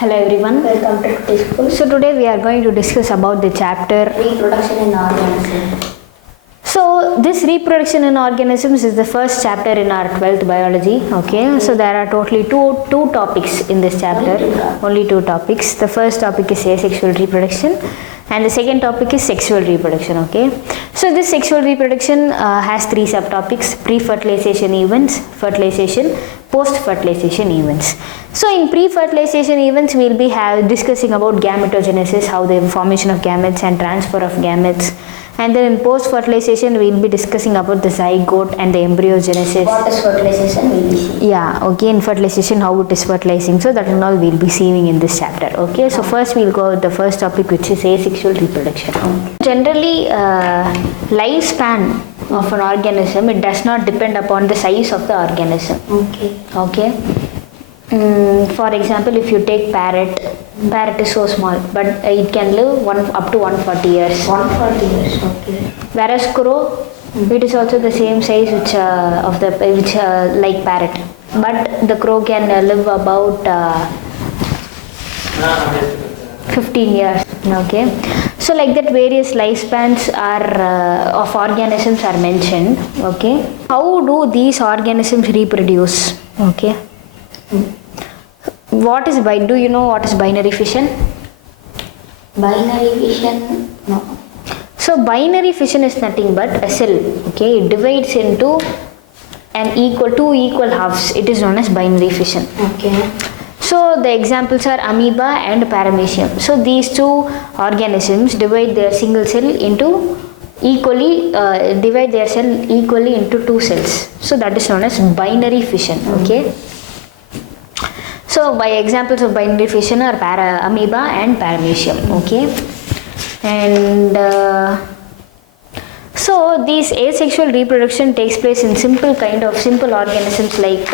Hello everyone. Welcome to Today School. So today we are going to discuss about the chapter Reproduction in Organisms. So this reproduction in organisms is the first chapter in our 12th biology. Okay. So there are totally two topics in this chapter. Only two topics. The first topic is asexual reproduction and the second topic is sexual reproduction. Okay. So this sexual reproduction has three subtopics: pre-fertilization events, fertilization, post-fertilization events. So in pre-fertilization events we will be discussing about gametogenesis, how the formation of gametes and transfer of gametes. And then in post-fertilization we will be discussing about the zygote and the embryogenesis. What is fertilization? We will see. Yeah, okay, in fertilization how it is fertilizing. So that and all we will be seeing in this chapter. Okay, so first we will go with the first topic, which is asexual reproduction. Generally, lifespan of an organism, it does not depend upon the size of the organism. Okay. For example, if you take parrot is so small, but it can live up to 140 years. 140 years, okay. Whereas crow, it is also the same size like parrot, but the crow can live about 15 years. Okay, so like that various lifespans are of organisms are mentioned. Okay, how do these organisms reproduce? Okay. Do you know what is binary fission? Binary fission? No. So binary fission is nothing but a cell. Okay, it divides into two equal halves. It is known as binary fission. Okay. So the examples are amoeba and paramecium. So these two organisms divide their single cell into equally into two cells. So that is known as binary fission. Okay. So by examples of binary fission are amoeba and paramecium. Okay, and so this asexual reproduction takes place in simple organisms like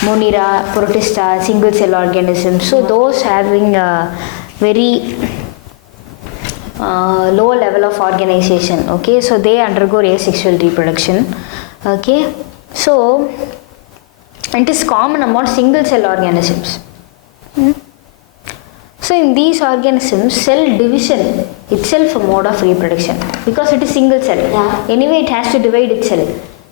monera, protista, single cell organisms. So those having a very low level of organization. Okay, so they undergo asexual reproduction. Okay, so it is common among single cell organisms. So in these organisms, cell division itself a mode of reproduction, because it is single cell. Yeah. Anyway, it has to divide itself.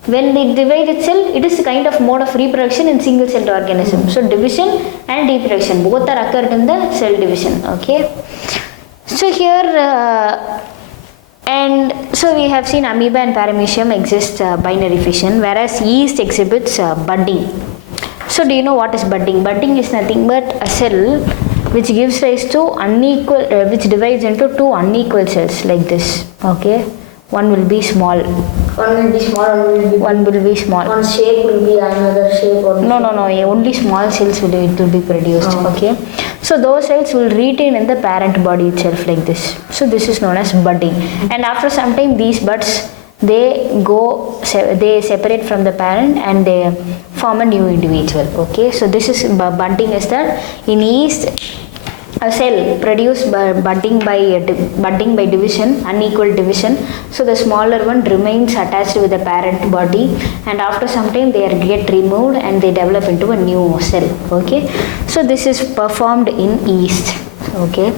When it divides itself, it is a kind of mode of reproduction in single cell organisms. So division and reproduction both are occurred in the cell division. Okay. So here and so we have seen amoeba and paramecium exist binary fission, whereas yeast exhibits budding. So do you know what is budding? Budding is nothing but a cell which gives rise to which divides into two unequal cells like this. Okay, one will be small. One will be small. One will be small. One shape will be another shape. No. Only small cells will be produced. Oh. Okay. So those cells will retain in the parent body itself like this. So this is known as budding. And after some time, these buds they separate from the parent and they form a new individual. Okay. So this is budding is that in yeast a cell produced by budding by division, unequal division. So the smaller one remains attached with the parent body, and after some time they get removed and they develop into a new cell. Okay, so this is performed in yeast. Okay,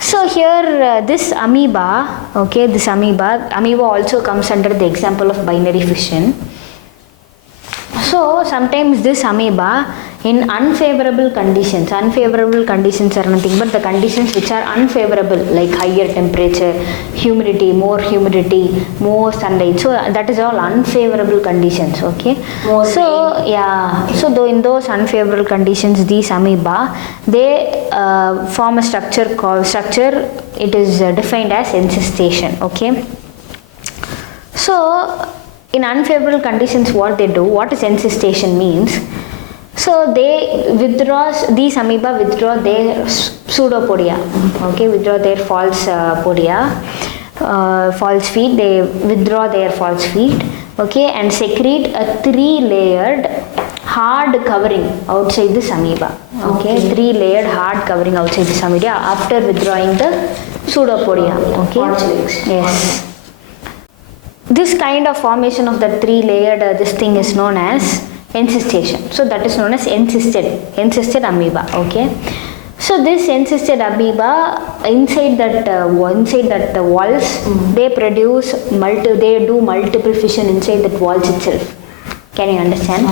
so here this amoeba. Okay, amoeba also comes under the example of binary fission. So sometimes this amoeba in unfavorable conditions are nothing but the conditions which are unfavorable, like higher temperature, more humidity, more sunlight. So that is all unfavorable conditions. Okay. So though in those unfavorable conditions, these amoeba they form a structure. It is defined as encystation. Okay. So in unfavorable conditions, what they do? What is encystation means? So these amoeba withdraw their pseudopodia. Okay, withdraw their false false feet. They withdraw their false feet. Okay, and secrete a 3-layered hard covering outside this amoeba. Okay, 3-layered hard covering outside this amoeba after withdrawing the pseudopodia. Okay, yes. This kind of formation of the 3-layered this thing is known as encystation. So that is known as encysted amoeba. Okay. So this encysted amoeba, inside that walls, they do multiple fission inside that walls itself. Can you understand?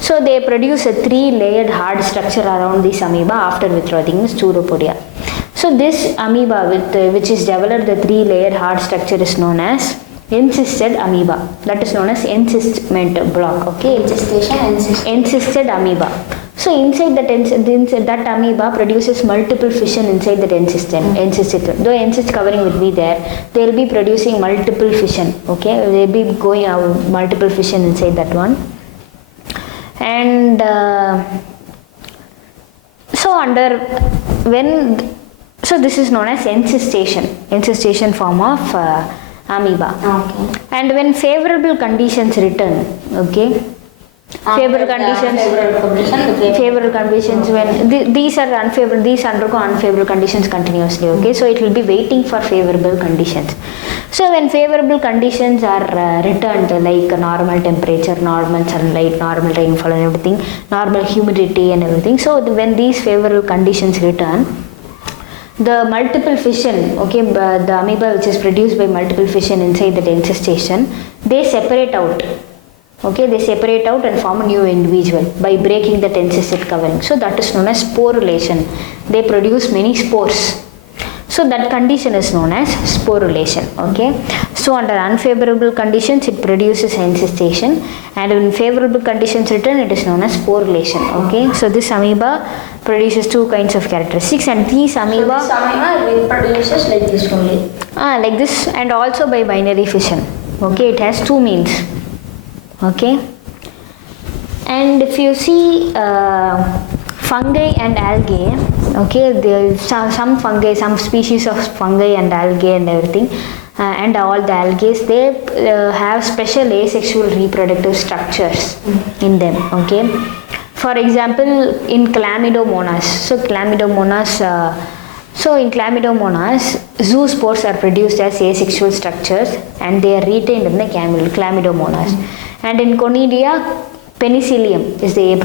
So they produce a 3-layered hard structure around this amoeba after withdrawing the Sauropodia. So this amoeba which is developed the 3-layered hard structure is known as encysted amoeba. That is known as encystment block. Okay. Encysted amoeba. So inside that amoeba produces multiple fission inside that encysted. Though encysted covering will be there, they will be producing multiple fission. Okay, they will be going out multiple fission inside that one. And so this is known as encystation form of amoeba. Okay. And when favorable conditions return, okay, favorable conditions when these undergo unfavorable conditions continuously. Okay, so it will be waiting for favorable conditions. So when favorable conditions are returned, like normal temperature, normal sunlight, normal rainfall and everything, normal humidity and everything, so when these favorable conditions return, the multiple fission, okay, the amoeba which is produced by multiple fission inside the encystation, they separate out. Okay, they separate out and form a new individual by breaking the encysted covering. So that is known as sporulation. They produce many spores. So that condition is known as sporulation. Okay. So under unfavorable conditions it produces encystation, and in favorable conditions return it is known as sporulation. Okay. So this amoeba produces two kinds of characteristics, and these amoeba. So this amoeba reproduces like this only. Like this, and also by binary fission. Okay, it has two means. Okay, and if you see fungi and algae, okay, there some fungi, some species of fungi and algae and everything, and all the algae, they have special asexual reproductive structures in them. Okay, for example, in Chlamydomonas, in Chlamydomonas, zoospores are produced as asexual structures and they are retained in the Chlamydomonas. And in Conidia, penicillium is the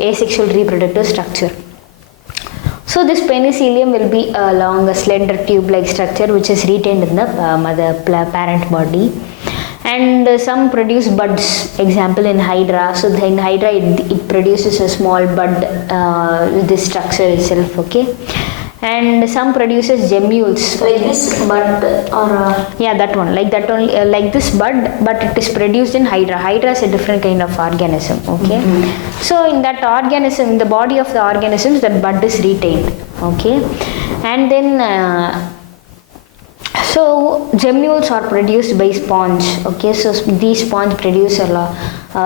asexual reproductive structure. So this penicillium will be a long, slender tube-like structure which is retained in the parent body. And some produce buds. Example in Hydra. So in Hydra, it produces a small bud with this structure itself. Okay. And some produces gemmules. Like this bud or yeah, that one, like that only, like this bud, but it is produced in Hydra. Hydra is a different kind of organism. Okay, so in that organism, in the body of the organisms, that bud is retained. Okay, and then so gemmules are produced by sponge. Okay, so these sponge produce a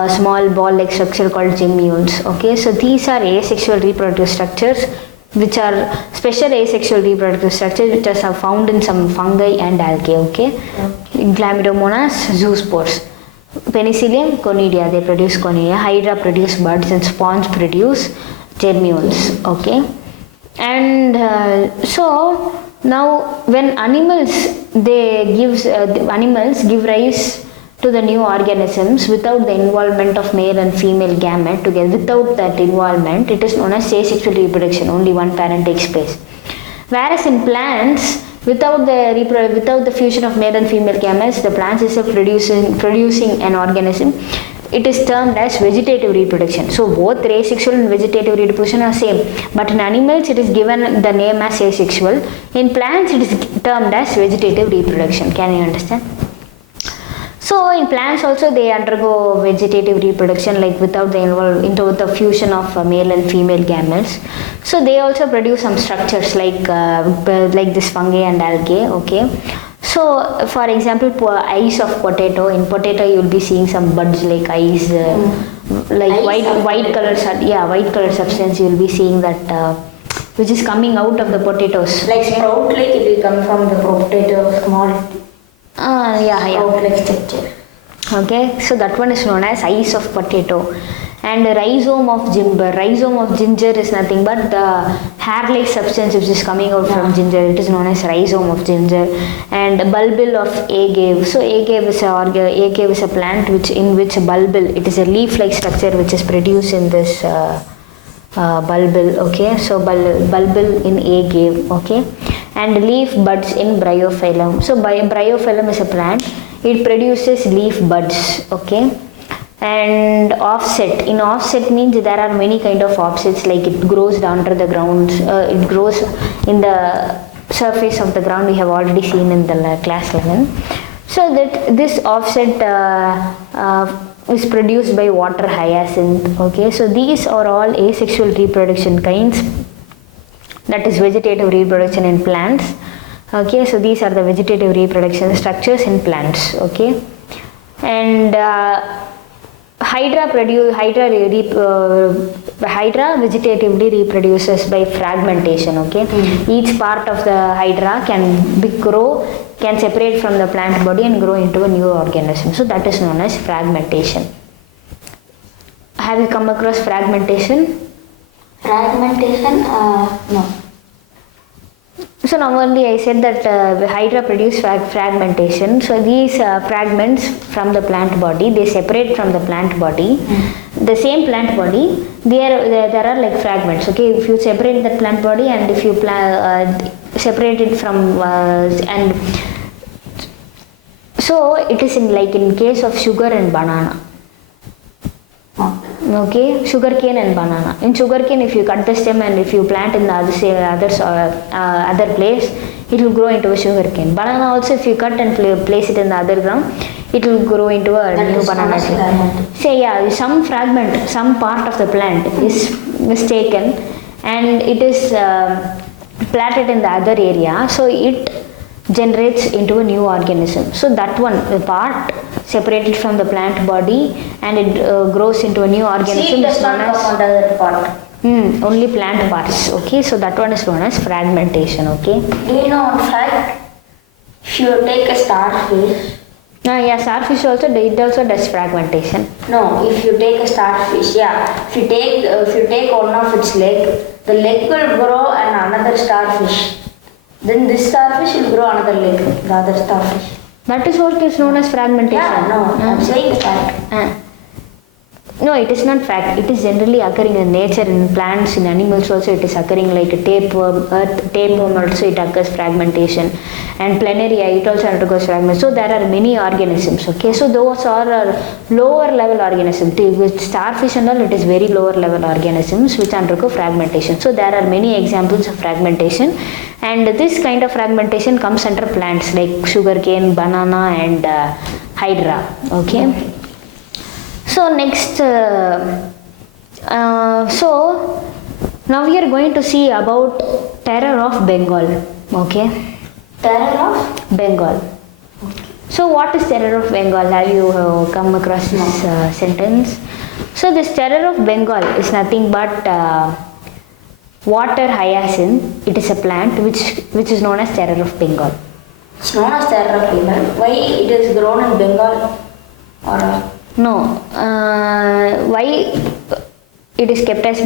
small ball-like structure called gemmules. Okay, so these are asexual reproductive structures, which are special asexual reproductive structures which are found in some fungi and algae. Okay, in Chlamydomonas, zoospores. Penicillium, Conidia, they produce Conidia. Hydra produce buds, and sponge produce gemmules. Okay, and so now when animals give rise to the new organisms without the involvement of male and female gamete together. Without that involvement, it is known as asexual reproduction. Only one parent takes place. Whereas in plants, without the fusion of male and female gametes, the plants is producing an organism. It is termed as vegetative reproduction. So both asexual and vegetative reproduction are same. But in animals, it is given the name as asexual. In plants, it is termed as vegetative reproduction. Can you understand? So in plants also they undergo vegetative reproduction, like without the fusion of male and female gametes. So they also produce some structures like this fungi and algae. Okay. So for example, eyes of potato. In potato you will be seeing some buds like eyes, like white color substance. You will be seeing that which is coming out of the potatoes. Like sprout, like it will come from the potato, small. Structure. Okay, so that one is known as eyes of potato. And rhizome of ginger. Rhizome of ginger is nothing but the hair-like substance which is coming out from ginger. It is known as rhizome of ginger. And bulbil of agave. So agave is a plant in which a bulbil, it is a leaf-like structure which is produced in this bulbil. Okay, so bulbil in agave. Okay, and leaf buds in bryophyllum. So bryophyllum is a plant. It produces leaf buds. Okay. And offset. In offset means there are many kind of offsets, like it grows under the ground, it grows in the surface of the ground. We have already seen in the class 11. So that this offset is produced by water hyacinth. Okay, so these are all asexual reproduction kinds, that is vegetative reproduction in plants. Okay, so these are the vegetative reproduction structures in plants. Okay, and Hydra vegetatively reproduces by fragmentation. Okay, each part of the hydra can separate from the plant body and grow into a new organism. So that is known as fragmentation. Have you come across fragmentation? Fragmentation? No. So now only I said that hydra produce fragmentation. So these fragments from the plant body, they separate from the plant body. The same plant body, there are like fragments. Okay, if you separate the plant body and if you separate it from and so it is in case of sugar and banana. Okay, sugarcane and banana. In sugarcane, if you cut the stem and if you plant in the other place, it will grow into a sugarcane. Banana also, if you cut and place it in the other ground, it will grow into a new banana tree. Say yeah, some fragment, some part of the plant is mistaken and it is planted in the other area, so it generates into a new organism. So that one, the part separated from the plant body and it grows into a new organism. Seed does not come under that part. Only plant parts. Okay, so that one is known as fragmentation. Okay. Do you know, in fact, if you take a starfish. Yeah, starfish also, it also does fragmentation. No, if you take a starfish, yeah. If you take one of its leg, the leg will grow and another starfish. Then this starfish will grow another leg, the other starfish. That is what is known as fragmentation. Yeah, no, I'm saying fact. No, it is not fact. It is generally occurring in nature, in plants, in animals also it is occurring, like a tapeworm, tapeworm also it occurs fragmentation. And planaria, it also undergoes fragmentation. So there are many organisms. Okay, so those are lower level organisms. With starfish and all, it is very lower level organisms which undergo fragmentation. So there are many examples of fragmentation. And this kind of fragmentation comes under plants like sugarcane, banana and hydra. Okay. So next, so now we are going to see about terror of Bengal. Okay. Terror of Bengal. Okay. So what is terror of Bengal? Have you come across this sentence? So this terror of Bengal is nothing but water hyacinth. It is a plant which is known as terror of Bengal. It's known as terror of Bengal. Why it is grown in Bengal? Or no, why it is kept as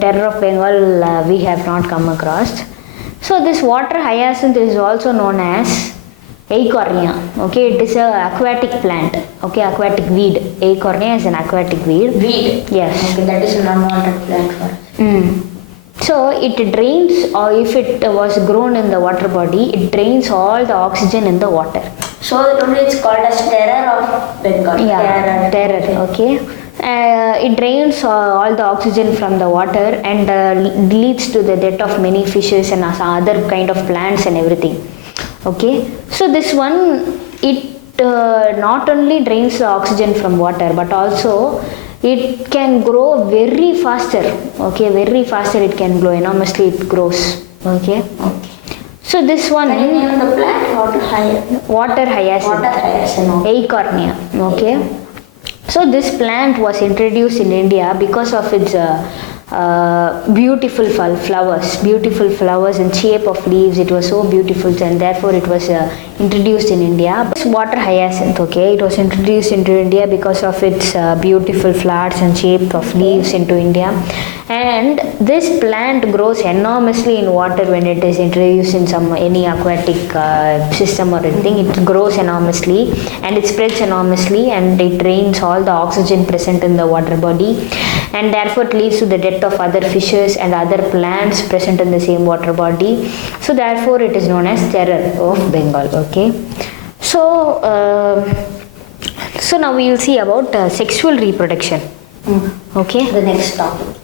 terror of Bengal, we have not come across. So this water hyacinth is also known as Acornia. Okay, it is a aquatic plant. Okay, aquatic weed. Acornia is an aquatic weed. Weed? Yes. Okay, that is an unwanted plant for us. So it drains, or if it was grown in the water body, it drains all the oxygen in the water. So that only it's called as terror of Bengal. Yeah, terror. Okay. It drains all the oxygen from the water and leads to the death of many fishes and other kind of plants and everything. Okay. So this one, it not only drains the oxygen from water, but also it can grow very faster. Okay, very faster it can grow, enormously it grows. Okay. So this one, can you name the plant? Water hyacinth. Water hyacinth. Acornia. Okay. So this plant was introduced in India because of its beautiful flowers and shape of leaves. It was so beautiful and therefore it was introduced in India. This water hyacinth, okay, it was introduced into India because of its beautiful flowers and shape of leaves into India. And this plant grows enormously in water when it is introduced in any aquatic system or anything. It grows enormously and it spreads enormously, and it drains all the oxygen present in the water body, and therefore it leads to the death of other fishes and other plants present in the same water body. So therefore it is known as terror of Bengal. Okay, so so now we will see about sexual reproduction. Okay, The next topic.